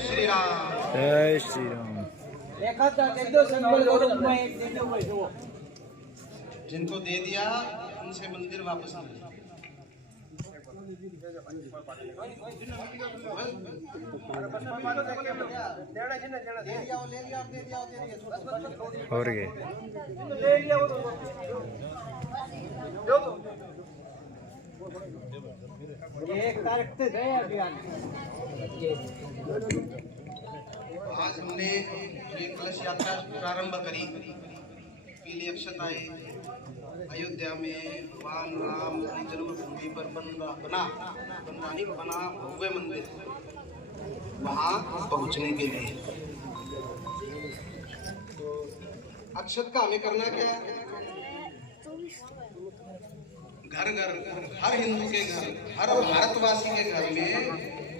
श्री राम। जय श्री राम। जिनको दे दिया उनसे मंदिर वापस ले लो। और गए आज हमने ये कलश यात्रा प्रारंभ करी। पीली अक्षताएं अयोध्या में भगवान राम की जन्मभूमि पर बना भव्य मंदिर, वहाँ पहुँचने के लिए तो अक्षत का हमें करना क्या है? घर घर, हर हिंदू के घर, हर भारतवासी के घर में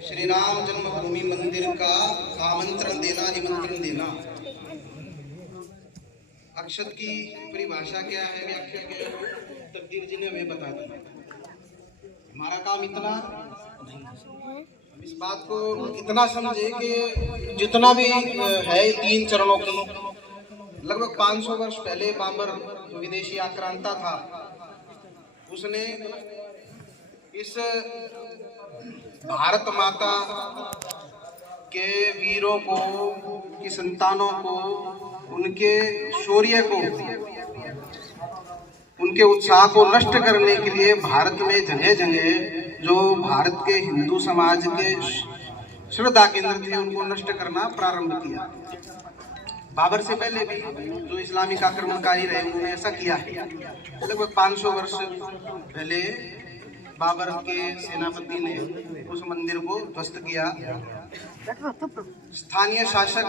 श्री राम जन्मभूमि मंदिर का आमंत्रण देना, निमंत्रण देना। अक्षत की परिभाषा क्या है, व्याख्या क्या है, तकदीर जी ने हमें बता दिया। हमारा काम इतना नहीं, हम इस बात को इतना समझे कि जितना भी है 3 चरणों की, लगभग 500 वर्ष पहले बाबर जो विदेशी आक्रांता था, उसने इस भारत माता के वीरों को, की संतानों को, उनके शौर्य को, उनके उत्साह को नष्ट करने के लिए भारत में जगह जगह जो भारत के हिंदू समाज के श्रद्धा केंद्र थे उनको नष्ट करना प्रारंभ किया। बाबर से पहले भी जो इस्लामिक आक्रमणकारी रहे उन्होंने ऐसा किया है। लगभग 500 वर्ष पहले बाबर के सेनापति ने उस मंदिर को ध्वस्त किया। स्थानीय शासक,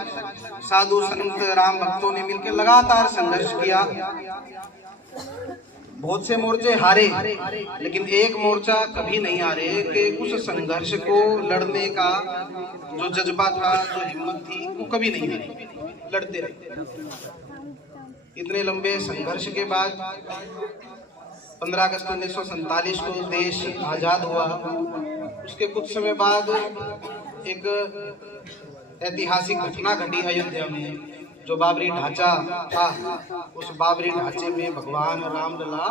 साधु संत, राम भक्तों ने मिलकर लगातार संघर्ष किया। बहुत से मोर्चे हारे, लेकिन एक मोर्चा कभी नहीं हारे कि उस संघर्ष को लड़ने का जो जज्बा था, जो हिम्मत थी, वो कभी नहीं हारे, लड़ते रहे। इतने लंबे संघर्ष के बाद 15 अगस्त 1947 को देश आजाद हुआ। उसके कुछ समय बाद एक ऐतिहासिक घटना घटी अयोध्या में। जो बाबरी ढांचा था, उस बाबरी ढांचे में भगवान रामलला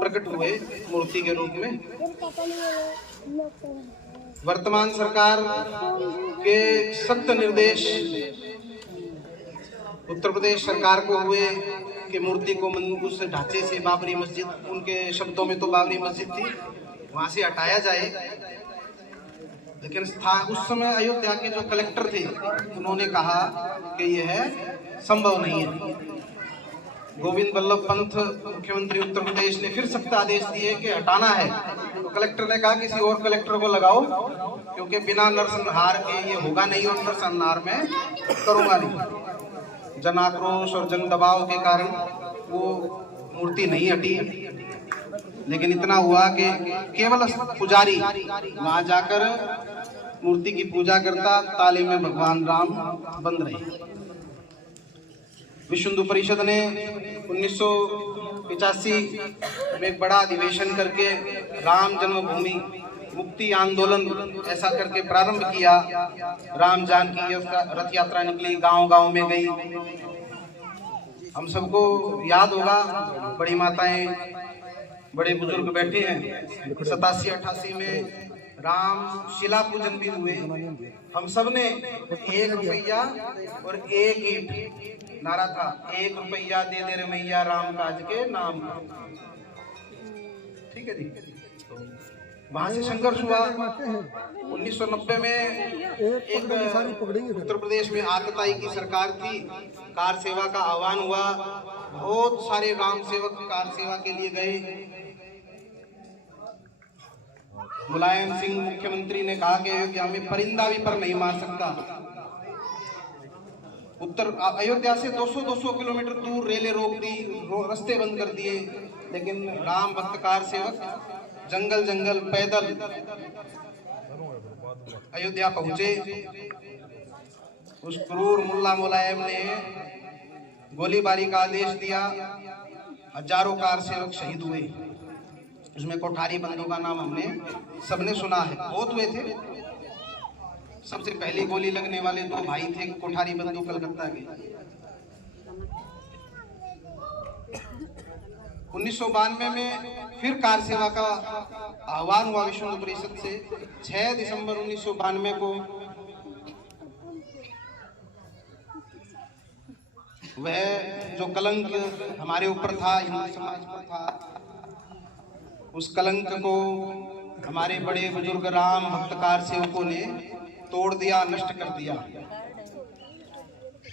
प्रकट हुए मूर्ति के रूप में। वर्तमान सरकार के सख्त निर्देश उत्तर प्रदेश सरकार को हुए कि मूर्ति को उस ढांचे से, बाबरी मस्जिद, उनके शब्दों में तो बाबरी मस्जिद थी, वहां से हटाया जाए। लेकिन उस समय अयोध्या के जो कलेक्टर थे उन्होंने कहा कि यह संभव नहीं है। गोविंद बल्लभ पंत मुख्यमंत्री उत्तर प्रदेश ने फिर सख्त आदेश दिए कि हटाना है। तो कलेक्टर ने कहा किसी और कलेक्टर को लगाओ, क्योंकि बिना नरसंहार के ये होगा नहीं और नरसंहार में करूंगा नहीं। जन आक्रोश और जन दबाव के कारण वो मूर्ति नहीं हटी। लेकिन इतना हुआ कि केवल पुजारी वहां जाकर मूर्ति की पूजा करता, ताले में भगवान राम बंद रहे। विश्व हिंदू परिषद ने 1985 में एक बड़ा अधिवेशन करके राम जन्मभूमि मुक्ति आंदोलन ऐसा करके प्रारंभ किया। राम जानकी रथ यात्रा निकली, गांव-गांव में गई। हम सबको याद होगा, बड़ी माताएं, बड़े बुजुर्ग बैठे हैं। 87-88 में राम शिला पूजन भी हुए। हम सब ने 1 रुपया और 1 ईंट, नारा था 1 रुपया दे दे रे मैया राम काज के नाम। ठीक है जी। वहां से संघर्ष हुआ। 1990 में एक उत्तर प्रदेश में आतताई की सरकार थी, कार सेवा का आह्वान हुआ। बहुत सारे राम सेवक कार सेवा के लिए गए। मुलायम सिंह मुख्यमंत्री ने कहा कि अयोध्या में परिंदा भी पर नहीं मार सकता। उत्तर अयोध्या से 200-200 किलोमीटर दूर रेलें रोक दी, रास्ते बंद कर दिए। लेकिन राम भक्त कार सेवक जंगल जंगल पैदल अयोध्या पहुंचे। उस क्रूर मुल्ला मुलायम ने गोलीबारी का आदेश दिया। हजारों कार सेवक शहीद हुए। उसमें कोठारी बंधु का नाम हमने सबने सुना है, बहुत हुए थे। सबसे पहली गोली लगने वाले 2 भाई थे कोठारी बंधु कलकत्ता के। 1992 में फिर कार सेवा का आह्वान हुआ विश्व हिंदू परिषद से। 6 दिसंबर 1992 को वह जो कलंक हमारे ऊपर था, हिंदू समाज पर था, उस कलंक को हमारे बड़े बुजुर्ग राम भक्तकार सेवकों ने तोड़ दिया, नष्ट कर दिया।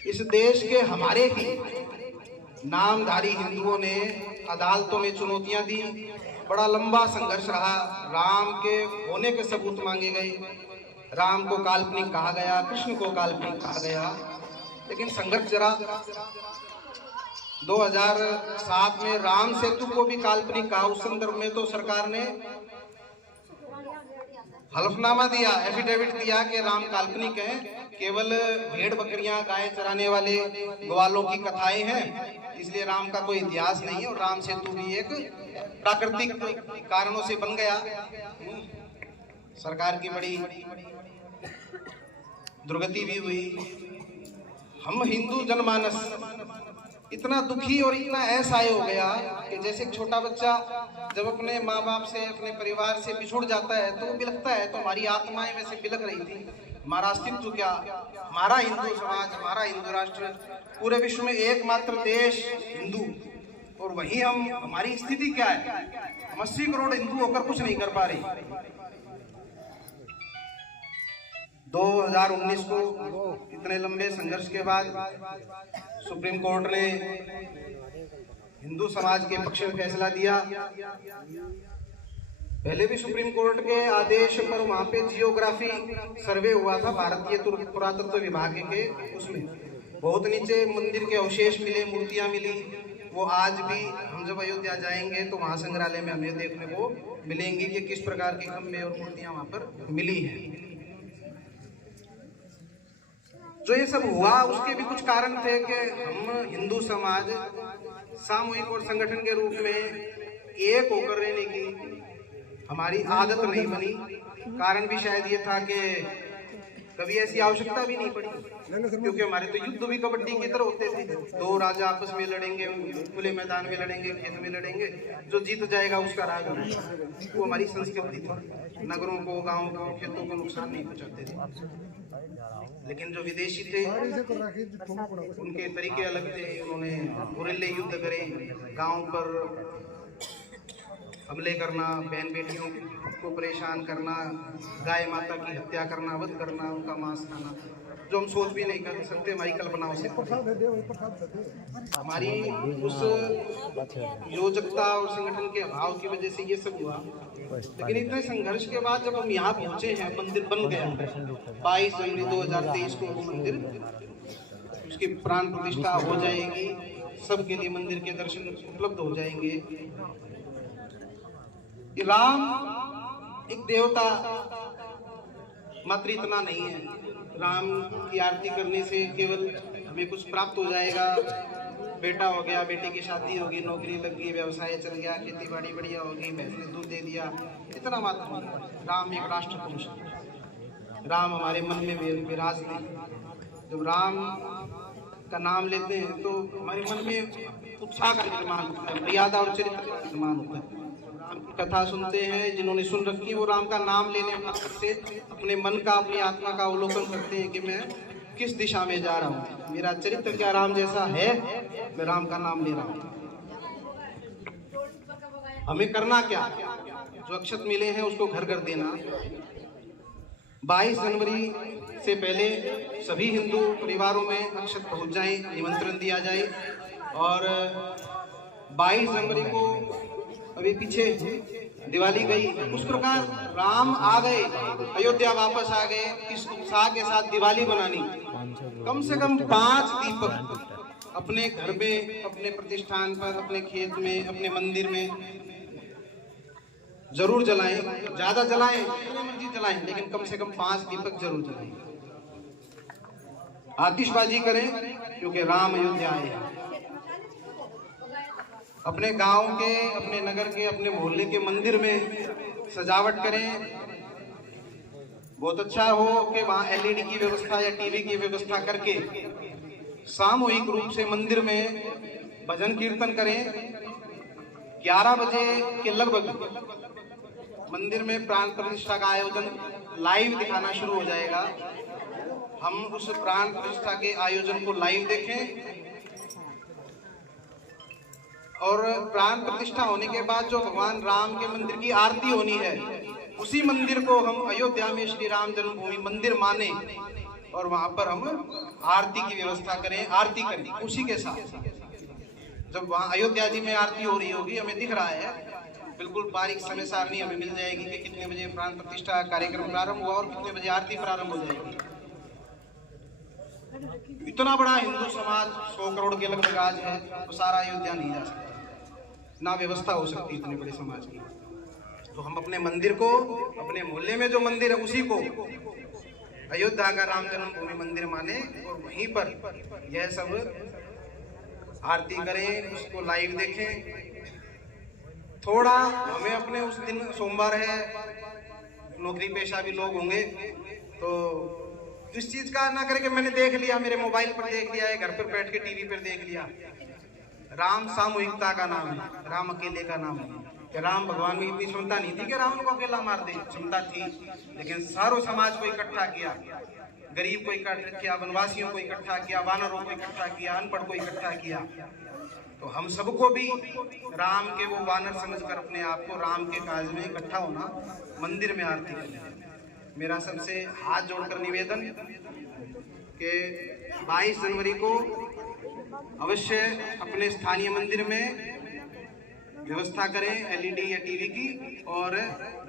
इस देश के हमारे ही नामधारी हिंदुओं ने अदालतों में चुनौतियां दी, बड़ा लंबा संघर्ष रहा, राम के होने के सबूत मांगे गए, राम को काल्पनिक कहा गया, कृष्ण को काल्पनिक कहा गया, लेकिन संघर्ष जरा 2007 में राम सेतु को भी काल्पनिक कहा। उस संदर्भ में तो सरकार ने हलफनामा दिया, एफिडेविट दिया कि राम काल्पनिक है, केवल भेड़ बकरियां गाय चराने वाले ग्वालों की कथाएं हैं, इसलिए राम का कोई इतिहास नहीं है। और राम सेतु भी एक प्राकृतिक कारणों से बन गया। सरकार की बड़ी दुर्गति भी हुई। हम हिंदू जनमानस इतना दुखी और इतना असहाय हो गया कि जैसे एक छोटा बच्चा जब अपने माँ बाप से, अपने परिवार से बिछुड़ जाता है तो वो बिलखता है, तो हमारी आत्माएं वैसे बिलख रही थी। हमारा अस्तित्व क्या, हमारा हिंदू समाज, हमारा हिंदू राष्ट्र, पूरे विश्व में एकमात्र देश हिंदू, और वही हमारी स्थिति क्या है? हम 80 करोड़ हिंदू होकर कुछ नहीं कर पा रहे। 2019 को इतने लंबे संघर्ष के बाद सुप्रीम कोर्ट ने हिंदू समाज के पक्ष में फैसला दिया। पहले भी सुप्रीम कोर्ट के आदेश पर वहां पे जियोग्राफी सर्वे हुआ था भारतीय पुरातत्व विभाग के, उसमें बहुत नीचे मंदिर के अवशेष मिले, मूर्तियां मिली। वो आज भी हम जब अयोध्या जाएंगे तो वहां संग्रहालय में हमें देखने को मिलेंगी कि किस प्रकार के खंभे और मूर्तियां वहां पर मिली हैं। जो ये सब हुआ उसके भी कुछ कारण थे कि हम हिंदू समाज सामूहिक और संगठन के रूप में एक होकर रहने की हमारी आदत नहीं बनी। कारण भी शायद ये था कि कभी ऐसी आवश्यकता भी नहीं पड़ी, क्योंकि हमारे तो युद्ध भी कबड्डी की तरह होते थे। 2 राजा आपस में लड़ेंगे, खुले मैदान में लड़ेंगे, खेत में लड़ेंगे, जो जीत जाएगा उसका राज होगा। वो हमारी संस्कृति थी। नगरों को, गाँव को, खेतों को नुकसान नहीं पहुंचाते थे। लेकिन जो विदेशी थे उनके तरीके अलग थे। उन्होंने गुरिल्ले युद्ध करे, गांव पर हमले करना, बहन बेटियों को परेशान करना, गाय माता की हत्या करना, वध करना, उनका मांस खाना, जो हम सोच भी नहीं कर सकते, हमारी कल्पनाओं से। हमारी उस योजकता और संगठन के अभाव की वजह से ये सब हुआ। लेकिन इतने संघर्ष के बाद जब हम यहाँ पहुंचे हैं, मंदिर बन गया 22 जनवरी 2023 को वो मंदिर, उसकी प्राण प्रतिष्ठा हो जाएगी, सबके लिए मंदिर के दर्शन उपलब्ध हो जाएंगे। राम एक देवता मात्र इतना नहीं है। राम की आरती करने से केवल हमें कुछ प्राप्त हो जाएगा, बेटा हो गया, बेटे की शादी होगी, नौकरी लग गई, व्यवसाय चल गया, खेती बाड़ी बढ़िया होगी, भैंस ने दूध दे दिया, इतना मात्र नहीं। राम एक राष्ट्र पुरुष है। राम हमारे मन में विराजते हैं। जब राम का नाम लेते हैं तो हमारे मन में उत्साह का निर्माण होता है, मर्यादा और चरित्र का निर्माण होता है। कथा सुनते हैं, जिन्होंने सुन रखी वो राम का नाम लेने से अपने मन का, अपनी आत्मा का अवलोकन करते हैं कि मैं किस दिशा में जा रहा हूँ, मेरा चरित्र क्या राम जैसा है, मैं राम का नाम ले रहा हूँ। हमें करना क्या? जो अक्षत मिले हैं उसको घर घर देना। 22 जनवरी से पहले सभी हिंदू परिवारों में अक्षत पहुंच जाए, निमंत्रण दिया जाए। और 22 जनवरी को अभी पीछे दिवाली गई, उस प्रकार राम आ गए, अयोध्या वापस आ गए, किस उत्साह के साथ दिवाली बनानी। कम से कम 5 दीपक अपने घर में, अपने प्रतिष्ठान पर, अपने खेत में, अपने मंदिर में जरूर जलाएं। ज्यादा जलाएं, जितनी मर्जी जलाएं, लेकिन कम से कम 5 दीपक जरूर जलाएं। आतिशबाजी करें, क्योंकि राम अयोध्या आए हैं। अपने गांव के, अपने नगर के, अपने मोहल्ले के मंदिर में सजावट करें, बहुत अच्छा हो कि वहाँ एलईडी की व्यवस्था या टीवी की व्यवस्था करके सामूहिक रूप से मंदिर में भजन कीर्तन करें। 11 बजे के लगभग मंदिर में प्राण प्रतिष्ठा का आयोजन लाइव दिखाना शुरू हो जाएगा। हम उस प्राण प्रतिष्ठा के आयोजन को लाइव देखें और प्राण प्रतिष्ठा होने के बाद जो भगवान राम के मंदिर की आरती होनी है, उसी मंदिर को हम अयोध्या में श्री राम जन्मभूमि मंदिर माने और वहां पर हम आरती की व्यवस्था करें, आरती करें उसी के साथ। जब वहां अयोध्या जी में आरती हो रही होगी, हमें दिख रहा है बिल्कुल बारीक समय सारणी हमें मिल जाएगी कि कितने बजे प्राण प्रतिष्ठा कार्यक्रम प्रारंभ हुआ और कितने बजे आरती प्रारंभ हो जाएगी। इतना बड़ा हिंदू समाज 100 करोड़ के लगभग आज है, तो सारा अयोध्या नहीं जा सकता, ना व्यवस्था हो सकती इतने बड़े समाज की। तो हम अपने मंदिर को, अपने मोहल्ले में जो मंदिर है उसी को अयोध्या का राम जन्मभूमि मंदिर माने और वहीं पर यह सब आरती करें, उसको लाइव देखें। थोड़ा हमें अपने उस दिन सोमवार है, नौकरी पेशा भी लोग होंगे, तो इस चीज का ना करके मैंने देख लिया, मेरे मोबाइल पर देख लिया है, घर पर बैठ के टीवी पर देख लिया। राम सामूहिकता का नाम है, राम अकेले का नाम है। कि राम भगवान में इतनी क्षमता नहीं थी कि रावण को अकेला मार दे, क्षमता थी, लेकिन सारों समाज को इकट्ठा किया, गरीब को इकट्ठा किया, वनवासियों को इकट्ठा किया, वानरों को इकट्ठा किया, अनपढ़ को इकट्ठा किया। तो हम सबको भी राम के वो वानर समझकर अपने आप को राम के काज में इकट्ठा होना, मंदिर में आरती करना। मेरा सबसे हाथ जोड़कर निवेदन कि 22 जनवरी को अवश्य अपने स्थानीय मंदिर में व्यवस्था करें एलईडी या टीवी की और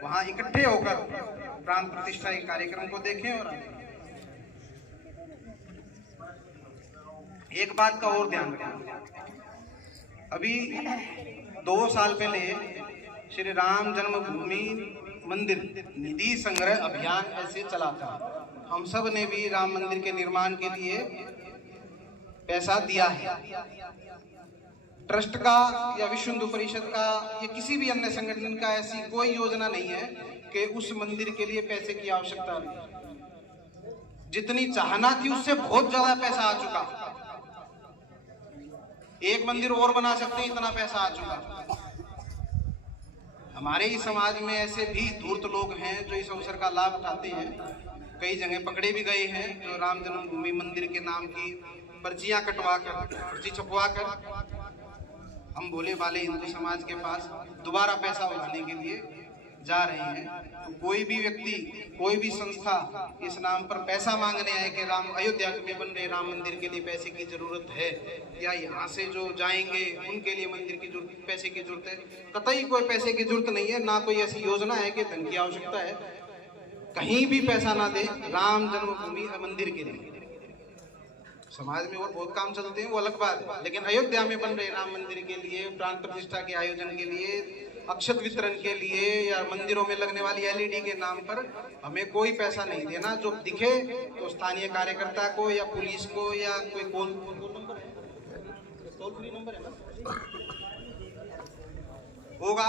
वहां इकट्ठे होकर प्राण प्रतिष्ठा के कार्यक्रम को देखें। और एक बात का और ध्यान रखें, अभी 2 साल पहले श्री राम जन्मभूमि मंदिर निधि संग्रह अभियान ऐसे चला था। हम सब ने भी राम मंदिर के निर्माण के लिए पैसा दिया है। ट्रस्ट का या विश्व हिंदू परिषद का या किसी भी अन्य संगठन का ऐसी कोई योजना नहीं है कि उस मंदिर के लिए पैसे की आवश्यकता नहीं। जितनी चाहना थी उससे बहुत ज्यादा पैसा आ चुका, एक मंदिर और बना सकते, इतना पैसा आ चुका। हमारे ही समाज में ऐसे भी धूर्त लोग हैं जो इस अवसर का लाभ उठाते हैं। कई जगह पकड़े भी गए हैं जो राम जन्मभूमि मंदिर के नाम की पर्चियां कटवा कर, पर्ची छपवा कर हम भोले भाले हिंदू समाज के पास दोबारा पैसा उठाने के लिए जा रहे हैं। तो कोई भी व्यक्ति, कोई भी संस्था इस नाम पर पैसा मांगने आए कि राम अयोध्या में बन रहे राम मंदिर के लिए पैसे की जरूरत है, या यहाँ से जो जाएंगे उनके लिए मंदिर की जरूरत, पैसे की जरूरत है, कतई कोई पैसे की जरूरत नहीं है। ना कोई ऐसी योजना है कि धन की आवश्यकता है। कहीं भी पैसा ना दे राम जन्मभूमि मंदिर के लिए। समाज में और बहुत काम चलते हैं, वो अलग बात है, लेकिन अयोध्या में बन रहे राम मंदिर के लिए, प्राण प्रतिष्ठा के आयोजन के लिए, अक्षत वितरण के लिए या मंदिरों में लगने वाली एलईडी के नाम पर हमें कोई पैसा नहीं देना। जो दिखे तो स्थानीय कार्यकर्ता को या पुलिस को या कोई टोल फ्री नंबर है ना होगा,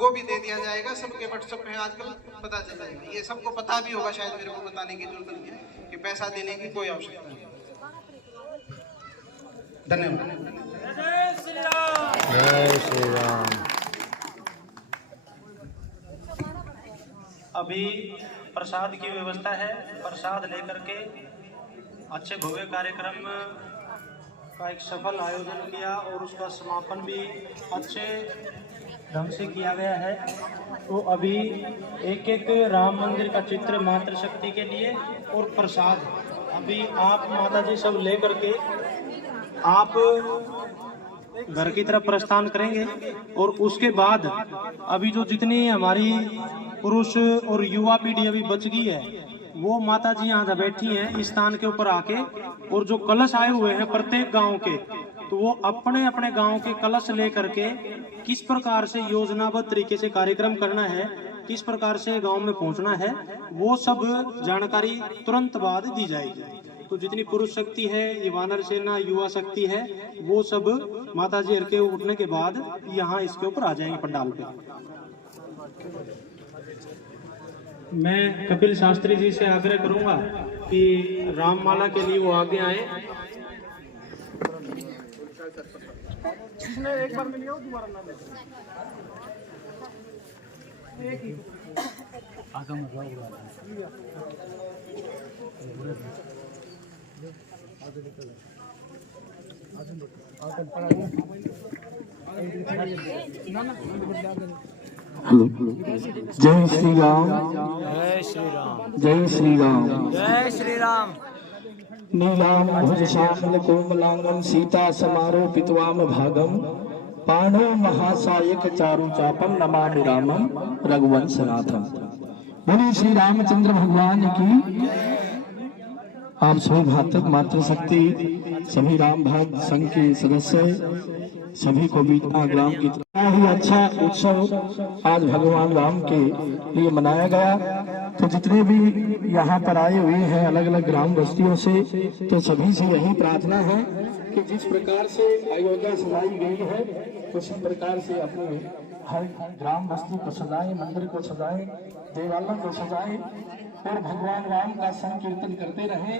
वो भी दे दिया जाएगा। सबके व्हाट्सएप में आजकल पता चल जाएगा, ये सबको पता भी होगा, शायद मेरे को बताने की जरूरत नहीं है कि पैसा देने की कोई आवश्यकता नहीं। धन्यवाद। जय श्री राम। अभी प्रसाद की व्यवस्था है, प्रसाद लेकर के अच्छे भव्य कार्यक्रम का एक सफल आयोजन किया और उसका समापन भी अच्छे ढंग से किया गया है। तो अभी एक एक राम मंदिर का चित्र मातृशक्ति के लिए और प्रसाद अभी आप माता जी सब लेकर के आप घर की तरफ प्रस्थान करेंगे। और उसके बाद अभी जो जितनी हमारी पुरुष और युवा पीढ़ी अभी बच गई है, वो माता जी यहाँ बैठी हैं इस स्थान के ऊपर आके, और जो कलश आए हुए हैं प्रत्येक गांव के, तो वो अपने अपने गांव के कलश लेकर के किस प्रकार से योजनाबद्ध तरीके से कार्यक्रम करना है, किस प्रकार से गांव में पहुंचना है, वो सब जानकारी तुरंत बाद दी जाएगी। तो जितनी पुरुष शक्ति है, ये वानर सेना, युवा शक्ति है, वो सब माता जी के उठने के बाद यहाँ इसके ऊपर आ जाएंगे पंडाल पे। मैं कपिल शास्त्री जी से आग्रह करूंगा कि राममाला के लिए वो आगे आए। एक बार मिल गया दोबारा ना जय श्री राम, जय श्री राम, जय श्री राम। जय श्री राम। नीलाम भुज श्यामल कोमलांगम सीता समारोह पितवाम भागम पाणो महासायक चारु चापम नमामि रामम रघुवंश नाथम। बोलिए श्री रामचंद्र भगवान की। आप सभी भातृ मातृशक्ति सभी राम भक्त संघ के सदस्य सभी को बीतना ग्राम की तरह ही अच्छा उत्सव आज भगवान राम के लिए मनाया गया। तो जितने भी यहाँ पर आए हुए हैं अलग अलग ग्राम बस्तियों से, तो सभी से यही प्रार्थना है कि जिस प्रकार से अयोध्या सजाई गई है उसी प्रकार से अपने हर ग्राम बस्ती को सजाएं, मंदिर को सजाएं, देवालयों को सजाएं और भगवान राम का संकीर्तन करते रहें।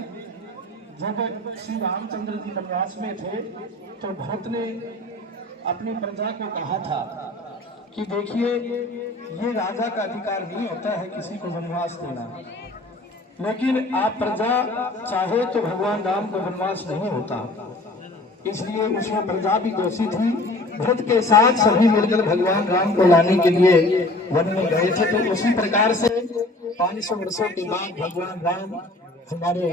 जब श्री रामचंद्र जी वनवास में थे तो भरत ने अपनी प्रजा को कहा था कि देखिए ये राजा का अधिकार नहीं होता है किसी को वनवास देना, लेकिन आप प्रजा चाहे तो भगवान राम को वनवास नहीं होता, इसलिए उसमें प्रजा भी दोषी थी। भरत के साथ सभी मिलकर भगवान राम को लाने के लिए वन में गए थे। तो उसी प्रकार से 500 वर्षों के बाद भगवान राम हमारे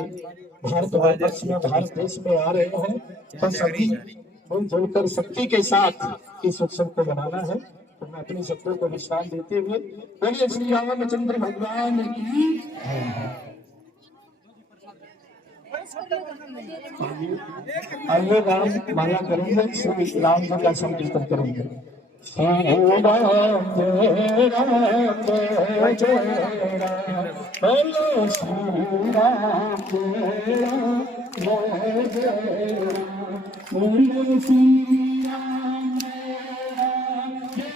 भारतवर्ष में भारत देश में आ रहे हैं। तो सभी मिलजुल कर शक्ति के साथ इस उत्सव को मनाना है। तो मैं अपने शब्दों को विश्राम देते हुए बोलिए श्री रामचंद्र भगवान की। आइए राम माला करेंगे, श्री राम जी का संकीर्तन करेंगे। श्री राम जय राम जय जय राम, बोलो श्री राम जय राम जय जय राम, बोलो श्री राम जय राम जय जय राम, बोलो श्री राम जय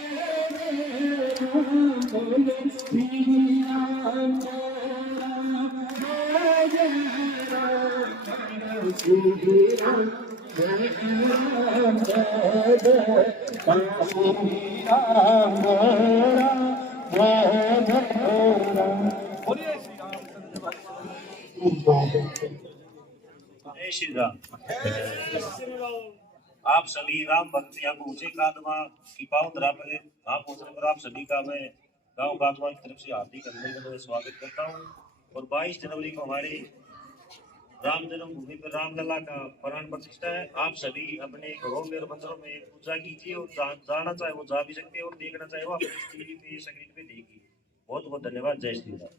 राम जय जय राम, श्री राम जय राम जय जय राम, श्री राम जय राम जय जय राम। जय श्री राम। आप सभी राम भक्त यहाँ पहुंचे कादमा की पावन धरा पर यहाँ पहुंचने पर आप सभी का मैं गांव कादमा की तरफ से हार्दिक अभिनंदन स्वागत करता हूँ। और 22 जनवरी को हमारे राम जन्मभूमि पर रामलला का प्राण प्रतिष्ठा है। आप सभी अपने घरों में और मंदिरों में पूजा कीजिए और जाना चाहे वो जा भी सकते हैं और देखना चाहे वो अपने टीवी पे स्क्रीन पे देखिए। बहुत बहुत धन्यवाद। जय श्री राम।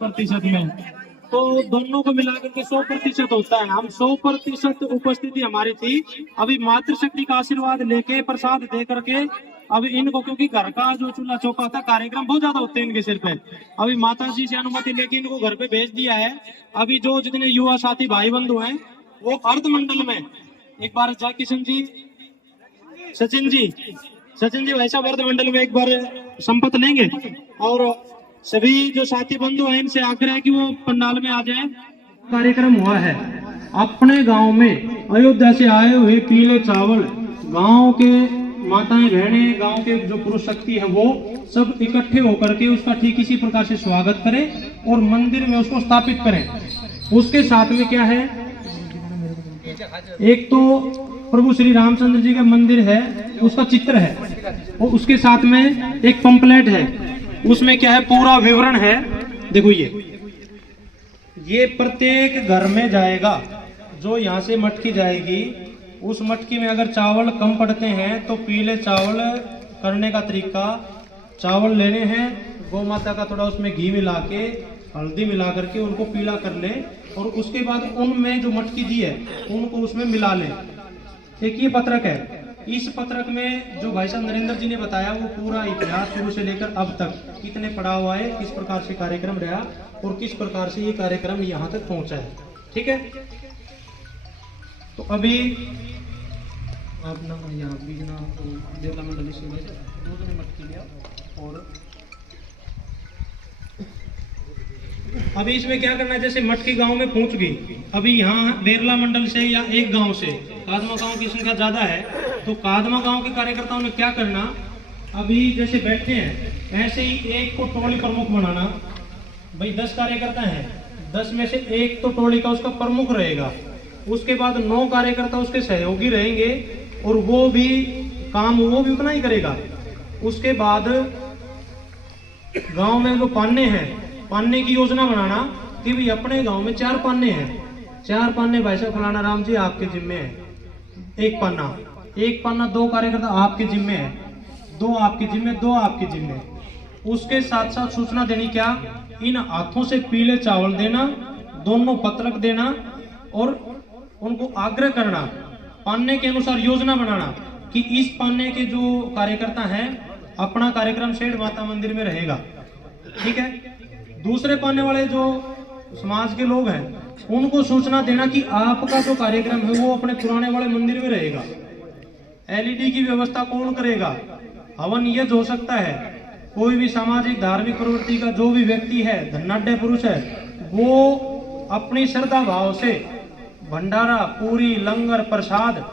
प्रतिशत में तो दोनों को मिलाकर के 100% होता है। हम 100% उपस्थिति हमारी थी। अभी मातृशक्ति का आशीर्वाद लेके प्रसाद दे करके अब इनको, क्योंकि घर का जो चूल्हा चौका होता है कार्यक्रम बहुत ज्यादा होते हैं इनके सिर पे, अभी माता जी से अनुमति लेके इनको घर पे भेज दिया है। अभी जो जितने युवा साथी भाई बंधु हैं वो अर्ध मंडल में एक बार जय किशन जी, सचिन जी भाई साहब अर्ध मंडल में एक बार संपत लेंगे। और सभी जो साथी बंधु हैं इनसे आग्रह है कि वो पंडाल में आ जाए। कार्यक्रम हुआ है अपने गांव में, अयोध्या से आए हुए पीले चावल गांव के माताएं बहनें, गांव के जो पुरुष शक्ति है वो सब इकट्ठे होकर के उसका ठीक इसी प्रकार से स्वागत करें और मंदिर में उसको स्थापित करें। उसके साथ में क्या है, एक तो प्रभु श्री रामचंद्र जी का मंदिर है उसका चित्र है और उसके साथ में एक पंपलेट है, उसमें क्या है पूरा विवरण है। देखो ये प्रत्येक घर में जाएगा। जो यहाँ से मटकी जाएगी उस मटकी में अगर चावल कम पड़ते हैं तो पीले चावल करने का तरीका, चावल लेने हैं, गौ माता का थोड़ा उसमें घी मिला के हल्दी मिला करके उनको पीला कर ले और उसके बाद उनमें जो मटकी दी है उनको उसमें मिला ले। एक ये पत्रक है। इस पत्रक में जो भाई साहब नरेंद्र जी ने बताया वो पूरा इतिहास शुरू से लेकर अब तक कितने पड़ाव आए, किस प्रकार से कार्यक्रम रहा और किस प्रकार से ये कार्यक्रम यहाँ तक पहुँचा है। ठीक है, तो अभी आप ना यहाँ बीजना देवता मंडली से 2 जने मटकी लिया और अभी इसमें क्या करना है, जैसे मटकी गांव में पहुंच गई, अभी यहाँ बेरला मंडल से या एक गांव से, कादमा गांव की संख्या ज्यादा है, तो कादमा गांव के कार्यकर्ताओं ने क्या करना, अभी जैसे बैठे हैं ऐसे ही एक को टोली प्रमुख बनाना। भाई 10 कार्यकर्ता हैं, 10 में से एक तो टोली का उसका प्रमुख रहेगा, उसके बाद 9 कार्यकर्ता उसके सहयोगी रहेंगे और वो भी काम वो भी उतना ही करेगा। उसके बाद गांव में जो पान्ने हैं, पान्ने की योजना बनाना कि भाई अपने गांव में 4 पान्ने हैं, 4 पान्ने भाई साहब फलाना राम जी आपके जिम्मे है, एक पान्ना 2 कार्यकर्ता आपके जिम्मे है, 2 आपके जिम्मे, 2 आपके जिम्मे। उसके साथ साथ सूचना देनी क्या, इन हाथों से पीले चावल देना, दोनों पत्रक देना और उनको आग्रह करना, पान्ने के अनुसार योजना बनाना कि इस पान्ने के जो कार्यकर्ता हैं अपना कार्यक्रम शेड माता मंदिर में रहेगा, ठीक है। दूसरे पाने वाले जो समाज के लोग हैं उनको सूचना देना कि आपका जो कार्यक्रम है वो अपने पुराने वाले मंदिर में रहेगा। एलईडी की व्यवस्था कौन करेगा, हवन यज्ञ हो सकता है, कोई भी सामाजिक धार्मिक प्रवृत्ति का जो भी व्यक्ति है, धनाढ़ पुरुष है, वो अपनी श्रद्धा भाव से भंडारा, पूरी, लंगर, प्रसाद,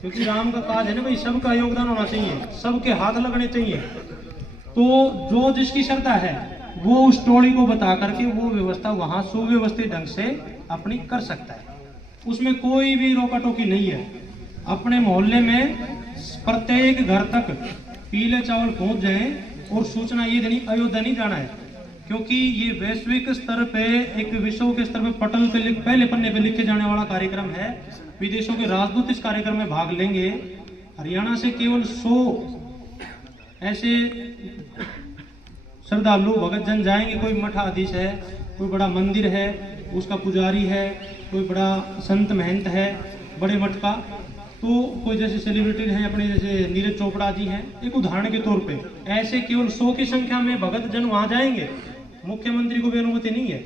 क्योंकि राम का काज है ना भाई, सबका योगदान होना चाहिए, सबके हाथ लगने चाहिए। तो जो जिसकी श्रद्धा है वो उस टोली को बता करके वो व्यवस्था वहां सुव्यवस्थित ढंग से अपनी कर सकता है, उसमें कोई भी रोका टोकी नहीं है। अपने मोहल्ले में प्रत्येक घर तक पीले चावल पहुंच जाए और सूचना ये देनी, अयोध्या नहीं जाना है, क्योंकि ये वैश्विक स्तर पे, एक विश्व के स्तर पे पटल पे पहले पन्ने पे लिखे जाने वाला कार्यक्रम है। विदेशों के राजदूत इस कार्यक्रम में भाग लेंगे। हरियाणा से केवल 100 ऐसे श्रद्धालु भगत जन जाएंगे। कोई मठाधीश है, कोई बड़ा मंदिर है, उसका पुजारी है, कोई बड़ा संत महंत है बड़े मठ का, तो कोई जैसे सेलिब्रिटी हैं अपने जैसे नीरज चोपड़ा जी हैं, एक उदाहरण के तौर पे ऐसे केवल 100 की संख्या में भगत जन वहां जाएंगे। मुख्यमंत्री को भी अनुमति नहीं है,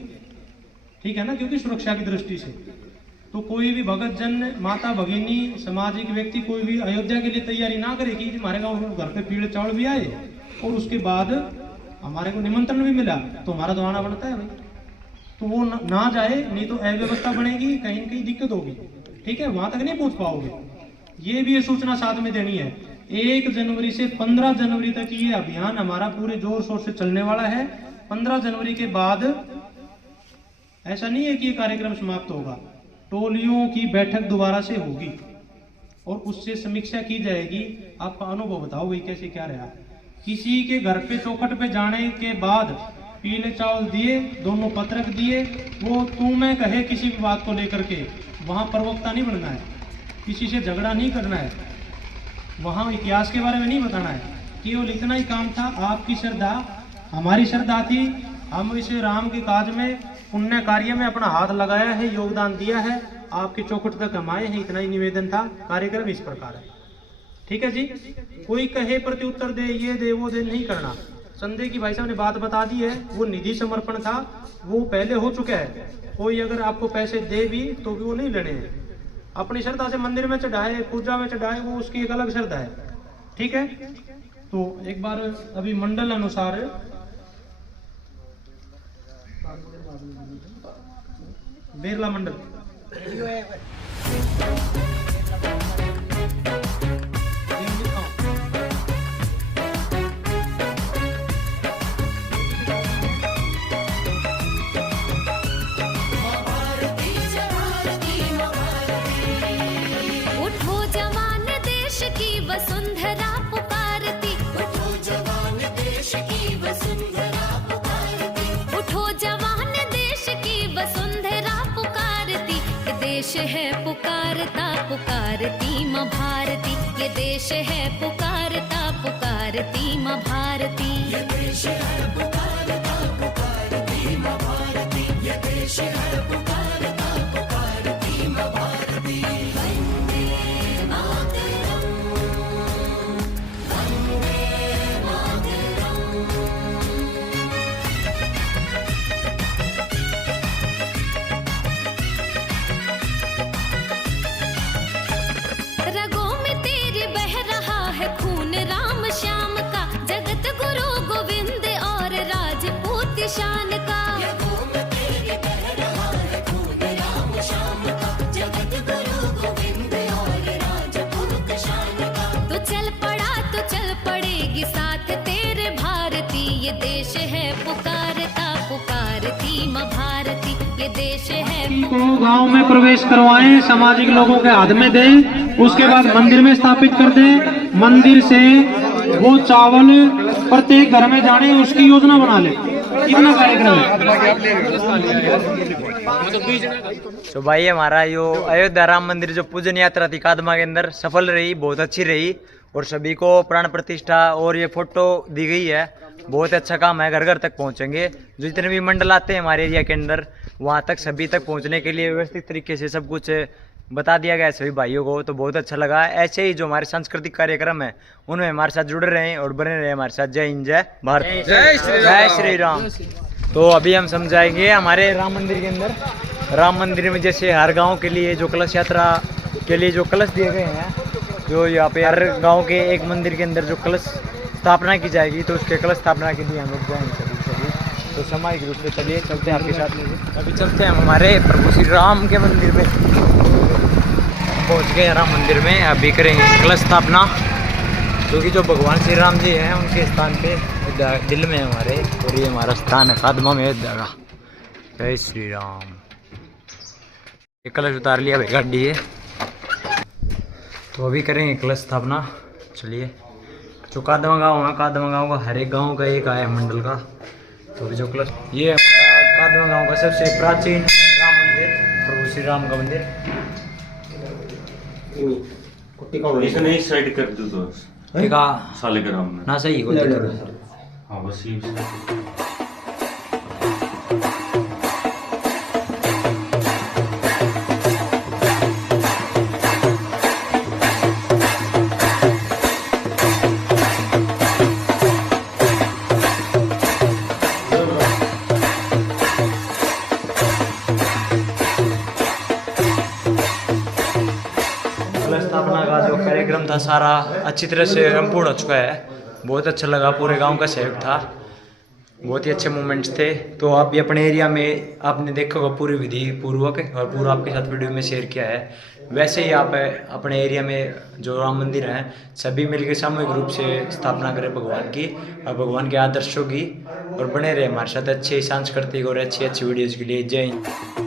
ठीक है ना, क्योंकि सुरक्षा की दृष्टि से। तो कोई भी भगत जन, माता भगिनी, सामाजिक व्यक्ति कोई भी अयोध्या के लिए तैयारी ना करे कि हमारे गाँव घर पे पीले चावल भी आए और उसके बाद हमारे को निमंत्रण भी मिला तो हमारा दवाना बनता है भाई, तो वो ना जाए, नहीं तो अव्यवस्था बनेगी, कहीं न कहीं दिक्कत होगी, ठीक है, वहां तक नहीं पहुंच पाओगे। ये भी ये सूचना साथ में देनी है। 1 जनवरी से 15 जनवरी तक ये अभियान हमारा पूरे जोर शोर से चलने वाला है। 15 जनवरी के बाद ऐसा नहीं है कि ये कार्यक्रम समाप्त होगा, टोलियों की बैठक दोबारा से होगी और उससे समीक्षा की जाएगी। आपका अनुभव बताओ भाई कैसे क्या रहा। किसी के घर पे चौखट पे जाने के बाद पीले चावल दिए, दोनों पत्रक दिए, वो तू मैं कहे किसी भी बात को लेकर के, वहां प्रवक्ता नहीं बनना है, किसी से झगड़ा नहीं करना है, वहां इतिहास के बारे में नहीं बताना है, केवल इतना ही काम था। आपकी श्रद्धा हमारी श्रद्धा थी, हम इसे राम के काज में, पुण्य कार्य में अपना हाथ लगाया है, योगदान दिया है, आपके चौखट तक हम आए हैं, इतना ही निवेदन था। कार्यक्रम इस प्रकार है, ठीक है जी। कोई कहे प्रत्युत्तर दे, ये दे वो दे, नहीं करना। संदेह की भाई साहब ने बात बता दी है, वो निधि समर्पण था, वो पहले हो चुका है। कोई अगर आपको पैसे दे भी तो भी वो नहीं लेने हैं, अपनी श्रद्धा से मंदिर में चढ़ाए, पूजा में चढ़ाए, वो उसकी एक अलग श्रद्धा है, ठीक है। तो एक बार अभी मंडल अनुसार बेरला मंडल वसुंधरा पुकारती, उठो जवान देश की वसुंधरा पुकारती, उठो जवान देश की वसुंधरा पुकारती। ये देश है पुकारता पुकारती माँ भारती, ये देश है पुकारता पुकारती माँ भारती, ये देश है पुकारता पुकारती माँ भारती, ये देश है पुकारता पुकारती माँ भारती। रगों में तेरे बह रहा है खून राम श्याम का, जगत गुरु गोविंद और को गांव में प्रवेश करवाएं, सामाजिक लोगों के हाथ में दें, उसके बाद मंदिर में स्थापित कर दें। मंदिर से वो चावल प्रत्येक घर में जाने उसकी योजना बना ले। कितना कार्यक्रम है। तो भाई हमारा यो अयोध्या राम मंदिर जो पूजन यात्रा थी कादमा के अंदर सफल रही, बहुत अच्छी रही और सभी को प्राण प्रतिष्ठा और ये फोटो दी गई है। बहुत अच्छा काम है, घर घर तक पहुंचेंगे। जो जितने भी मंडल आते हैं हमारे एरिया के अंदर वहां तक सभी तक पहुंचने के लिए व्यवस्थित तरीके से सब कुछ बता दिया गया है सभी भाइयों को। तो बहुत अच्छा लगा। ऐसे ही जो हमारे सांस्कृतिक कार्यक्रम है उनमें हमारे साथ जुड़े रहें और बने रहे हमारे साथ। जय हिंद, जय भारत, जय श्री राम। तो अभी हम समझाएंगे हमारे राम मंदिर के अंदर, राम मंदिर में जैसे हर गांव के लिए जो कलश यात्रा के लिए जो कलश दिए गए हैं, जो यहाँ पे हर गांव के एक मंदिर के अंदर जो कलश स्थापना की जाएगी तो उसके कलश स्थापना के लिए हम लोग जाएंगे सभी। तो सामूहिक रूप से चलिए चलते हैं आपके साथ। अभी चलते हैं हम हमारे प्रभु श्री राम के मंदिर में, पहुँच गए राम मंदिर में। अभी करेंगे कलश स्थापना, क्योंकि जो भगवान श्री राम जी हैं उनके स्थान पे दिल में हमारे, और ये हमारा स्थान है कादमा में अयोध्या का। जय श्री राम। ये कलश उतार लिया भाई गाड़ी है, तो अभी करेंगे कलश स्थापना। चलिए, जो कादमा गाँव है, कादमा गाँव का हर एक गाँव का एक आया मंडल का। तो अभी जो कलश, ये हमारा कादमा गाँव का सबसे प्राचीन राम मंदिर, प्रभु श्री राम का मंदिर। इसने इस साइड कर दो तो ठीक है सालेग्राम में ना, सही कोई दिक्कत नहीं। हाँ बस ये स्थापना का जो कार्यक्रम था सारा अच्छी तरह से संपूर्ण हो चुका है। बहुत अच्छा लगा, पूरे गांव का सहयोग था, बहुत ही अच्छे मोमेंट्स थे। तो आप भी अपने एरिया में आपने देखा होगा पूरी विधि पूर्वक, और पूरा आपके साथ वीडियो में शेयर किया है। वैसे ही आप अपने एरिया में जो राम मंदिर हैं सभी मिलकर सामूहिक रूप से स्थापना करें भगवान की और भगवान के आदर्शों की, और बने रहे हमारे साथ अच्छे सांस्कृतिक और अच्छी वीडियोज़ के लिए। जय हिंद।